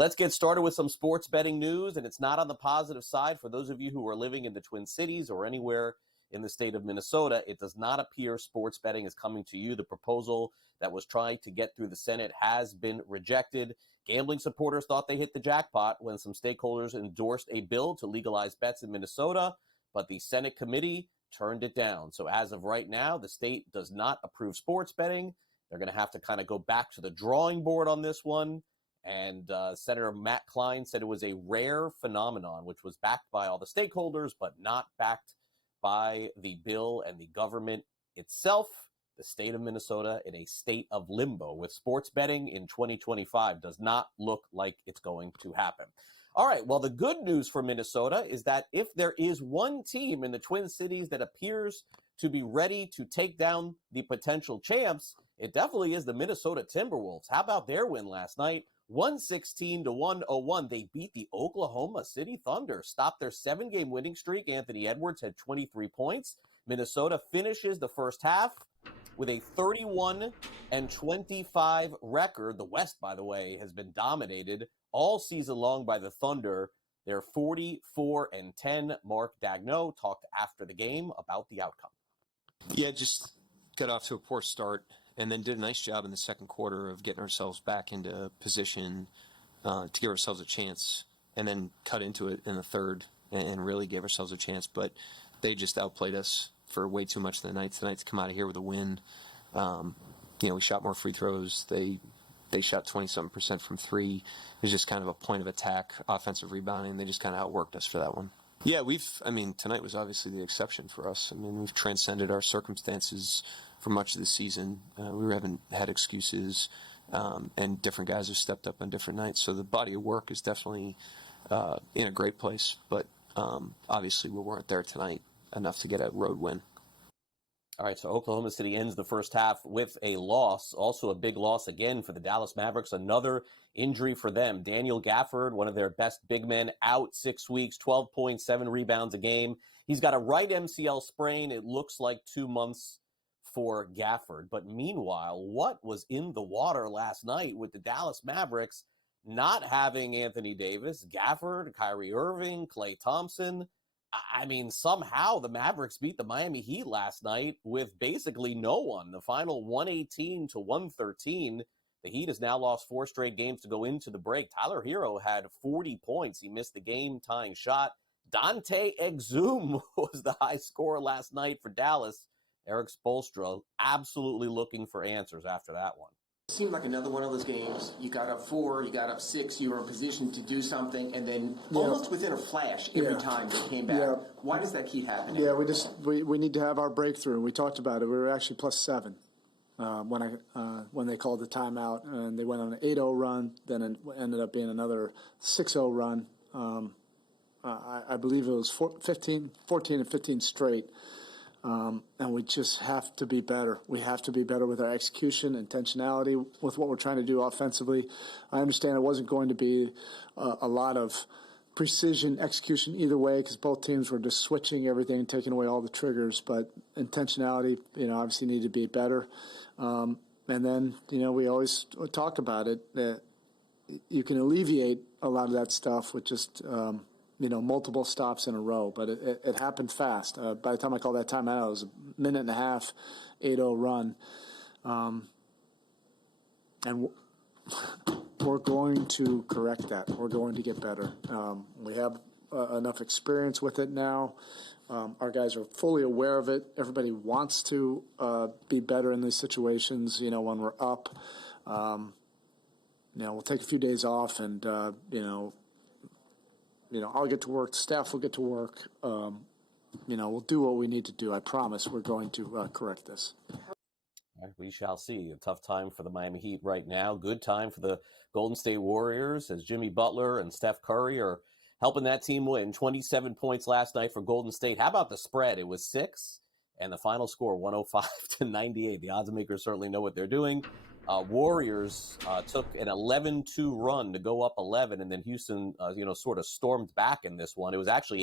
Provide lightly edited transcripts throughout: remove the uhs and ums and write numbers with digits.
Let's get started with some sports betting news, and it's not on the positive side. For those of you who are living in the Twin Cities or anywhere in the state of Minnesota, it does not appear sports betting is coming to you. The proposal that was trying to get through the Senate has been rejected. Gambling supporters thought they hit the jackpot when some stakeholders endorsed a bill to legalize bets in Minnesota, but the Senate committee turned it down. So as of right now, the state does not approve sports betting. They're going to have to kind of go back to the drawing board on this one. And Senator Matt Klein said it was a rare phenomenon, which was backed by all the stakeholders, but not backed by the bill and the government itself. The state of Minnesota in a state of limbo with sports betting in 2025 does not look like it's going to happen. All right, well, the good news for Minnesota is that if there is one team in the Twin Cities that appears to be ready to take down the potential champs, it definitely is the Minnesota Timberwolves. How about their win last night? 116-101. They beat the Oklahoma City Thunder, stopped their 7-game winning streak. Anthony Edwards had 23 points. Minnesota finishes the first half with a 31-25 record. The West, by the way, has been dominated all season long by the Thunder. They're 44-10. Mark Daigneault talked after the game about the outcome. Yeah, just got off to a poor start and then did a nice job in the second quarter of getting ourselves back into position to give ourselves a chance, and then cut into it in the third and really gave ourselves a chance. But they just outplayed us for way too much of the night tonight to come out of here with a win. We shot more free throws. They shot 20-something% from three. It was just kind of a point of attack, offensive rebounding. They just kind of outworked us for that one. Yeah, tonight was obviously the exception for us. We've transcended our circumstances for much of the season. We haven't had excuses, and different guys have stepped up on different nights. So the body of work is definitely in a great place. But obviously we weren't there tonight enough to get a road win. All right, so Oklahoma City ends the first half with a loss. Also a big loss again for the Dallas Mavericks. Another injury for them. Daniel Gafford, one of their best big men, out 6 weeks, 12.7 rebounds a game. He's got a right MCL sprain. It looks like 2 months for Gafford. But meanwhile, what was in the water last night with the Dallas Mavericks not having Anthony Davis, Gafford, Kyrie Irving, Klay Thompson? Somehow the Mavericks beat the Miami Heat last night with basically no one. The final 118-113. The Heat has now lost 4 straight games to go into the break. Tyler Hero had 40 points. He missed the game-tying shot. Dante Exum was the high scorer last night for Dallas. Eric Spoelstra absolutely looking for answers after that one. It seemed like another one of those games. You got up 4, you got up 6, you were in position to do something, and then almost within a flash every time they came back. Yeah. Why does that keep happening? Yeah, we need to have our breakthrough. We talked about it. We were actually +7 when they called the timeout, and they went on an 8-0 run. Then it ended up being another 6-0 run. I believe it was 14 and 15 straight. And we just have to be better. We have to be better with our execution, intentionality, with what we're trying to do offensively. I understand it wasn't going to be a lot of precision execution either way, because both teams were just switching everything and taking away all the triggers. But intentionality, obviously need to be better. And then, we always talk about it, that you can alleviate a lot of that stuff with just multiple stops in a row, but it happened fast. By the time I called that timeout, it was a minute and a half, 8-0 run. And we're going to correct that. We're going to get better. We have enough experience with it now. Our guys are fully aware of it. Everybody wants to be better in these situations, when we're up. We'll take a few days off and, I'll get to work. The staff will get to work. We'll do what we need to do. I promise we're going to correct this. We shall see. A tough time for the Miami Heat right now. Good time for the Golden State Warriors as Jimmy Butler and Steph Curry are helping that team win. 27 points last night for Golden State. How about the spread? It was 6, and the final score 105-98. The odds makers certainly know what they're doing. Warriors took an 11-2 run to go up 11, and then Houston, sort of stormed back in this one. It was actually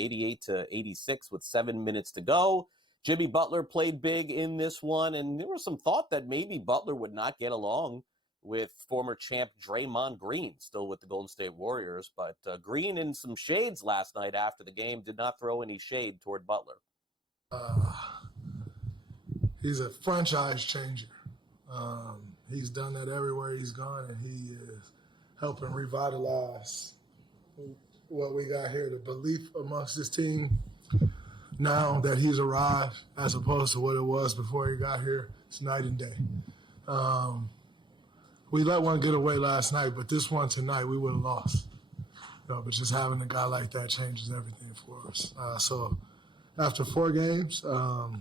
88-86 with 7 minutes to go. Jimmy Butler played big in this one, and there was some thought that maybe Butler would not get along with former champ Draymond Green still with the Golden State Warriors. But Green in some shades last night after the game did not throw any shade toward Butler. He's a franchise changer. He's done that everywhere he's gone, and he is helping revitalize what we got here, the belief amongst this team now that he's arrived as opposed to what it was before he got here. It's night and day. We let one get away last night, but this one tonight we would have lost. But just having a guy like that changes everything for us. So after 4 games, what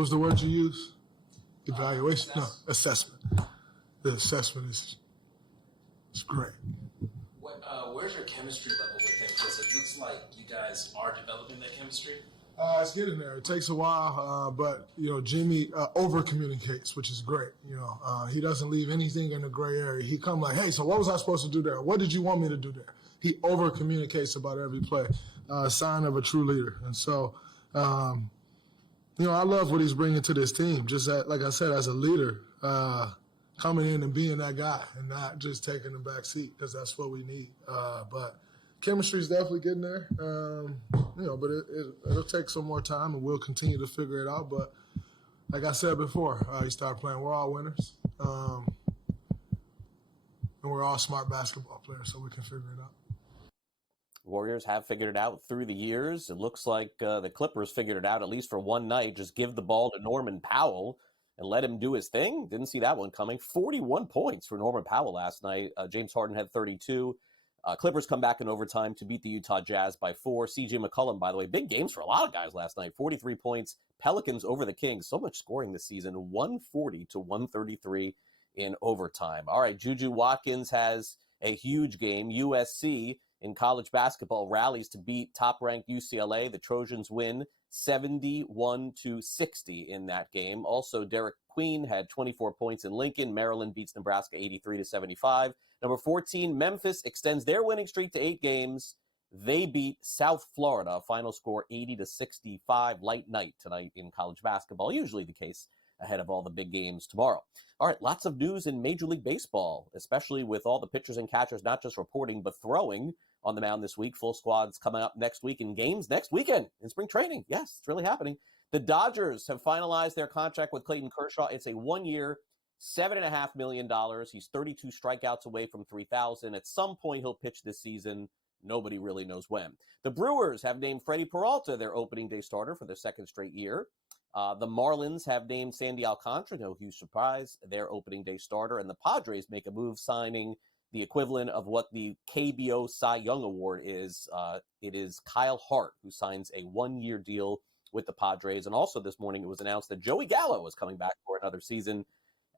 was the word you used? Evaluation? No, assessment. The assessment is great. Where's your chemistry level with him? Because it looks like you guys are developing that chemistry. It's getting there. It takes a while, but Jimmy over communicates, which is great. He doesn't leave anything in the gray area. He come like, hey, so what was I supposed to do there? What did you want me to do there? He over communicates about every play. Sign of a true leader. And so, I love what he's bringing to this team. Just like I said, as a leader, coming in and being that guy and not just taking the back seat, because that's what we need. But chemistry is definitely getting there, but it'll take some more time, and we'll continue to figure it out. But like I said before, you start playing, we're all winners, and we're all smart basketball players, so we can figure it out. Warriors have figured it out through the years. It looks like the Clippers figured it out, at least for one night. Just give the ball to Norman Powell and let him do his thing. Didn't see that one coming. 41 points for Norman Powell last night. James Harden had 32. Clippers come back in overtime to beat the Utah Jazz by 4. C.J. McCollum, by the way, big games for a lot of guys last night. 43 points. Pelicans over the Kings. So much scoring this season. 140 to 133 in overtime. All right, Juju Watkins has a huge game. USC in college basketball rallies to beat top-ranked UCLA. The Trojans win 71-60 in that game. Also, Derek Queen had 24 points in Lincoln. Maryland beats Nebraska 83-75. Number 14, Memphis extends their winning streak to 8 games. They beat South Florida. Final score 80-65. Light night tonight in college basketball. Usually the case ahead of all the big games tomorrow. All right, lots of news in Major League Baseball, especially with all the pitchers and catchers not just reporting but throwing on the mound this week. Full squads coming up next week in games next weekend in spring training. Yes, it's really happening. The Dodgers have finalized their contract with Clayton Kershaw. It's a 1-year, $7.5 million. He's 32 strikeouts away from 3,000. At some point, he'll pitch this season. Nobody really knows when. The Brewers have named Freddie Peralta their opening day starter for their 2nd straight year. The Marlins have named Sandy Alcantara, no huge surprise, their opening day starter. And the Padres make a move signing the equivalent of what the KBO Cy Young Award is. It is Kyle Hart, who signs a 1-year deal with the Padres. And also this morning it was announced that Joey Gallo is coming back for another season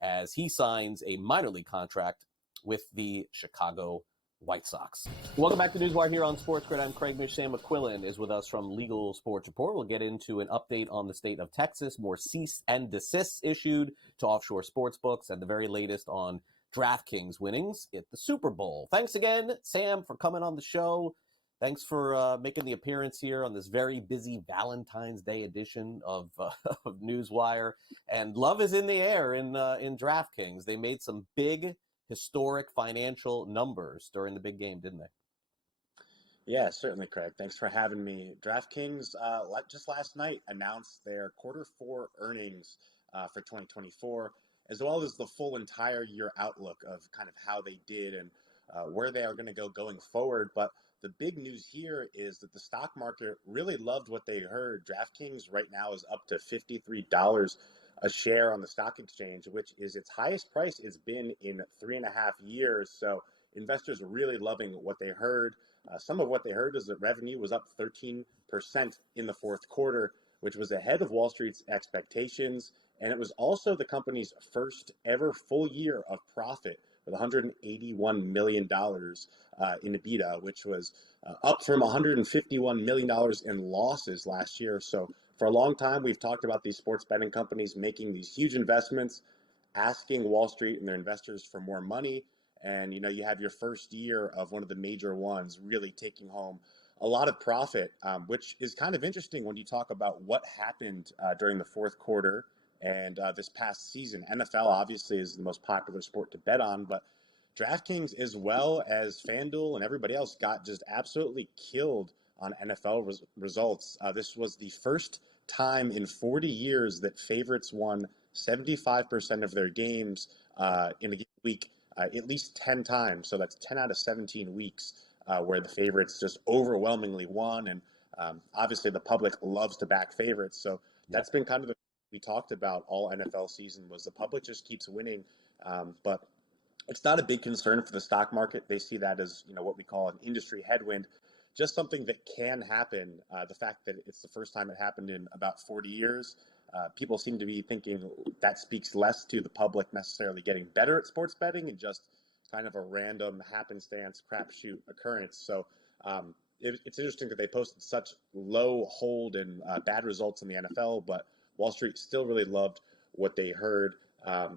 as he signs a minor league contract with the Chicago White Sox. Welcome back to Newswire here on SportsGrid. I'm Craig Mish. Sam McQuillan is with us from Legal Sports Report. We'll get into an update on the state of Texas, more cease and desists issued to offshore sportsbooks, and the very latest on DraftKings winnings at the Super Bowl. Thanks again, Sam, for coming on the show. Thanks for making the appearance here on this very busy Valentine's Day edition of Newswire. And love is in the air in DraftKings. They made some big, historic financial numbers during the big game, didn't they? Yeah, certainly, Craig. Thanks for having me. DraftKings just last night announced their Q4 earnings for 2024, as well as the full entire year outlook of kind of how they did and where they are going to go going forward. But the big news here is that the stock market really loved what they heard. DraftKings right now is up to $53 a share on the stock exchange, which is its highest price it's been in 3.5 years. So investors are really loving what they heard. Some of what they heard is that revenue was up 13% in the Q4, which was ahead of Wall Street's expectations. And it was also the company's first ever full year of profit with $181 million in EBITDA, which was up from $151 million in losses last year. So for a long time, we've talked about these sports betting companies making these huge investments, asking Wall Street and their investors for more money. And, you have your first year of one of the major ones really taking home a lot of profit, which is kind of interesting when you talk about what happened during the Q4. And this past season, NFL obviously is the most popular sport to bet on, but DraftKings, as well as FanDuel and everybody else, got just absolutely killed on NFL results. This was the first time in 40 years that favorites won 75% of their games in a week at least 10 times. So that's 10 out of 17 weeks where the favorites just overwhelmingly won. And obviously the public loves to back favorites. So that's been kind of the we talked about all NFL season was the public just keeps winning. But it's not a big concern for the stock market. They see that as, what we call an industry headwind, just something that can happen. The fact that it's the first time it happened in about 40 years, people seem to be thinking that speaks less to the public necessarily getting better at sports betting and just kind of a random happenstance crapshoot occurrence. So it's interesting that they posted such low hold and bad results in the NFL, but Wall Street still really loved what they heard.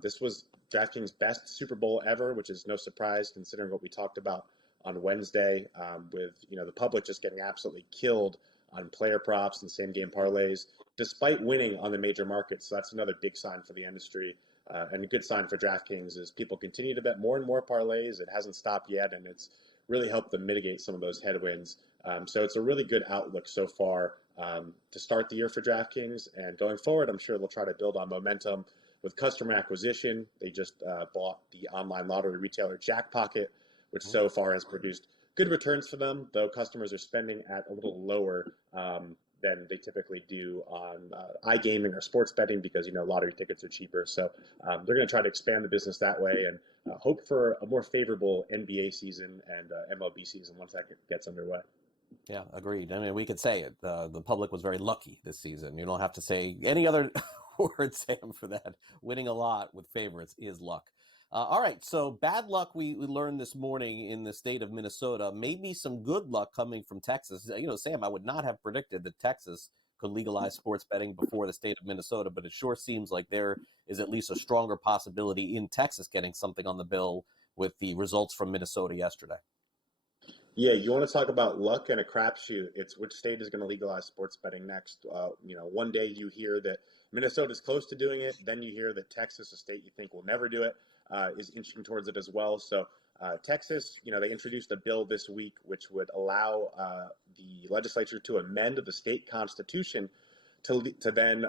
This was DraftKings' best Super Bowl ever, which is no surprise considering what we talked about on Wednesday with the public just getting absolutely killed on player props and same game parlays, despite winning on the major markets. So that's another big sign for the industry. And a good sign for DraftKings is people continue to bet more and more parlays. It hasn't stopped yet, and it's really helped them mitigate some of those headwinds. So it's a really good outlook so far to start the year for DraftKings. And going forward, I'm sure they'll try to build on momentum with customer acquisition. They just bought the online lottery retailer Jackpocket, which so far has produced good returns for them, though customers are spending at a little lower than they typically do on iGaming or sports betting because, lottery tickets are cheaper. So they're going to try to expand the business that way and hope for a more favorable NBA season and MLB season once that gets underway. Yeah, agreed. I mean, we could say it. The public was very lucky this season. You don't have to say any other word, Sam, for that. Winning a lot with favorites is luck. All right, so bad luck we learned this morning in the state of Minnesota. Maybe some good luck coming from Texas. Sam, I would not have predicted that Texas could legalize sports betting before the state of Minnesota, but it sure seems like there is at least a stronger possibility in Texas getting something on the bill with the results from Minnesota yesterday. Yeah, you want to talk about luck and a crapshoot. It's which state is going to legalize sports betting next. One day you hear that Minnesota's close to doing it. Then you hear that Texas, a state you think will never do it, is inching towards it as well. So Texas, they introduced a bill this week which would allow the legislature to amend the state constitution to then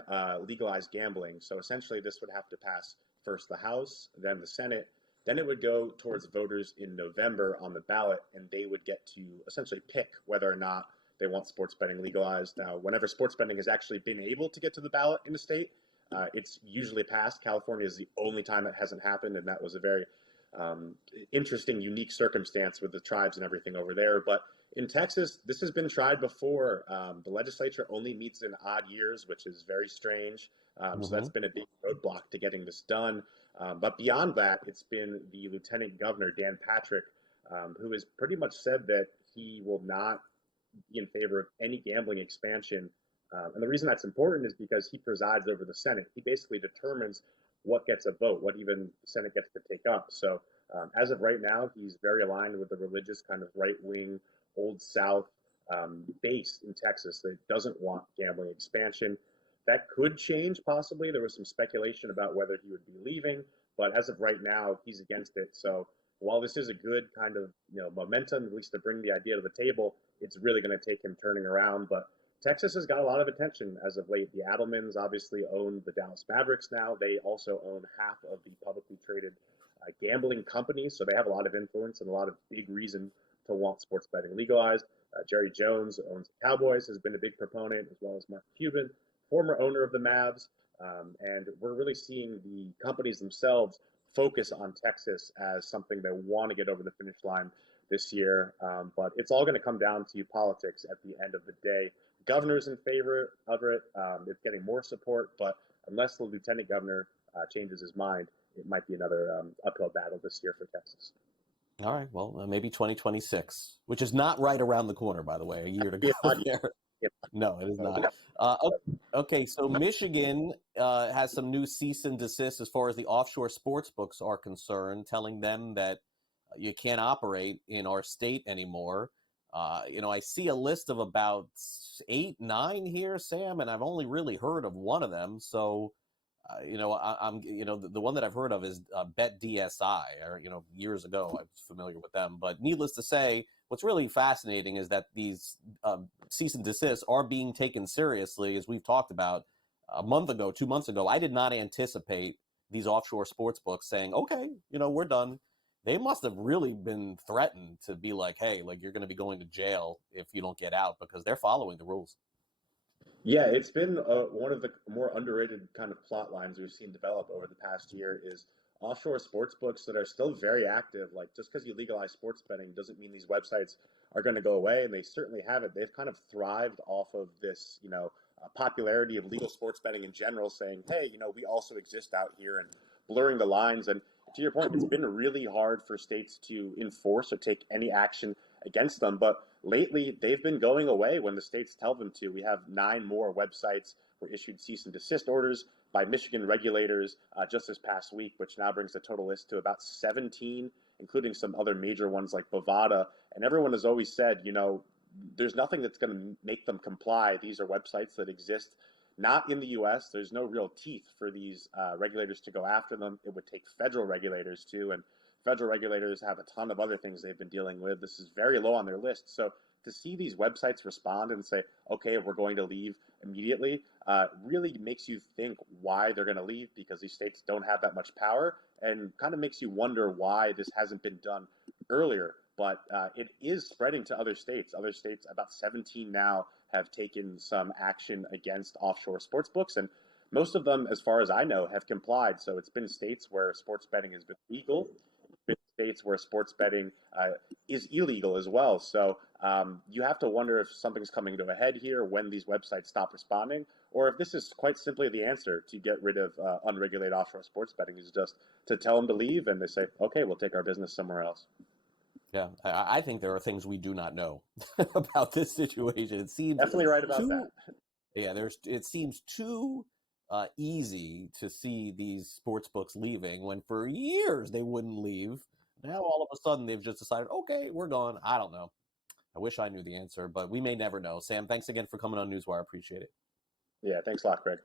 legalize gambling. So essentially this would have to pass first the House, then the Senate. Then it would go towards voters in November on the ballot, and they would get to essentially pick whether or not they want sports betting legalized. Now, whenever sports betting has actually been able to get to the ballot in the state, it's usually passed. California is the only time it hasn't happened, and that was a very interesting, unique circumstance with the tribes and everything over there. But in Texas, this has been tried before. The legislature only meets in odd years, which is very strange. So that's been a big roadblock to getting this done. But beyond that, it's been the Lieutenant Governor, Dan Patrick, who has pretty much said that he will not be in favor of any gambling expansion. And the reason that's important is because he presides over the Senate. He basically determines what gets a vote, what even the Senate gets to take up. So as of right now, he's very aligned with the religious kind of right-wing, Old South base in Texas that doesn't want gambling expansion. That could change possibly. There was some speculation about whether he would be leaving, but as of right now, he's against it. So while this is a good kind of momentum, at least to bring the idea to the table, it's really going to take him turning around. But Texas has got a lot of attention as of late. The Adelmans obviously own the Dallas Mavericks now. They also own half of the publicly traded gambling companies, so they have a lot of influence and a lot of big reason to want sports betting legalized. Jerry Jones owns the Cowboys, has been a big proponent, as well as Mark Cuban, former owner of the Mavs, and we're really seeing the companies themselves focus on Texas as something they want to get over the finish line this year. But it's all going to come down to politics at the end of the day. The governor's in favor of it. It's getting more support, but unless the lieutenant governor changes his mind, it might be another uphill battle this year for Texas. All right. Well, maybe 2026, which is not right around the corner, by the way, a year to go there. No, it is not. Okay, so Michigan has some new cease and desist as far as the offshore sports books are concerned, telling them that you can't operate in our state anymore. I see a list of about 8, 9 here, Sam, and I've only really heard of one of them. So I'm the one that I've heard of is Bet DSI, or years ago I was familiar with them. But needless to say, what's really fascinating is that these cease and desists are being taken seriously, as we've talked about a month ago, 2 months ago. I did not anticipate these offshore sports books saying, okay, we're done. They must have really been threatened to be like, hey, like you're going to be going to jail if you don't get out, because they're following the rules. Yeah, it's been one of the more underrated kind of plot lines we've seen develop over the past year is offshore sports books that are still very active. Like, just because you legalize sports betting doesn't mean these websites are going to go away, and they certainly haven't. They've kind of thrived off of this, popularity of legal sports betting in general, saying, hey, we also exist out here, and blurring the lines. And to your point, it's been really hard for states to enforce or take any action against them. But lately, they've been going away when the states tell them to. We have 9 more websites were issued cease and desist orders by Michigan regulators just this past week, which now brings the total list to about 17, including some other major ones like Bovada. And everyone has always said, there's nothing that's going to make them comply. These are websites that exist not in the U.S. There's no real teeth for these regulators to go after them. It would take federal regulators too, and federal regulators have a ton of other things they've been dealing with. This is very low on their list. So to see these websites respond and say, okay, we're going to leave immediately, really makes you think why they're going to leave, because these states don't have that much power, and kind of makes you wonder why this hasn't been done earlier. But it is spreading to other states. Other states, about 17 now, have taken some action against offshore sports books, and most of them, as far as I know, have complied. So it's been states where sports betting has been legal, states where sports betting is illegal as well. So you have to wonder if something's coming to a head here when these websites stop responding, or if this is quite simply the answer to get rid of unregulated offshore sports betting, is just to tell them to leave, and they say, okay, we'll take our business somewhere else. Yeah, I think there are things we do not know about this situation. It seems definitely right about that. Yeah, it seems too easy to see these sports books leaving when for years they wouldn't leave. Now all of a sudden they've just decided, okay, we're gone. I don't know. I wish I knew the answer, but we may never know. Sam, thanks again for coming on Newswire. Appreciate it. Yeah, thanks a lot, Craig.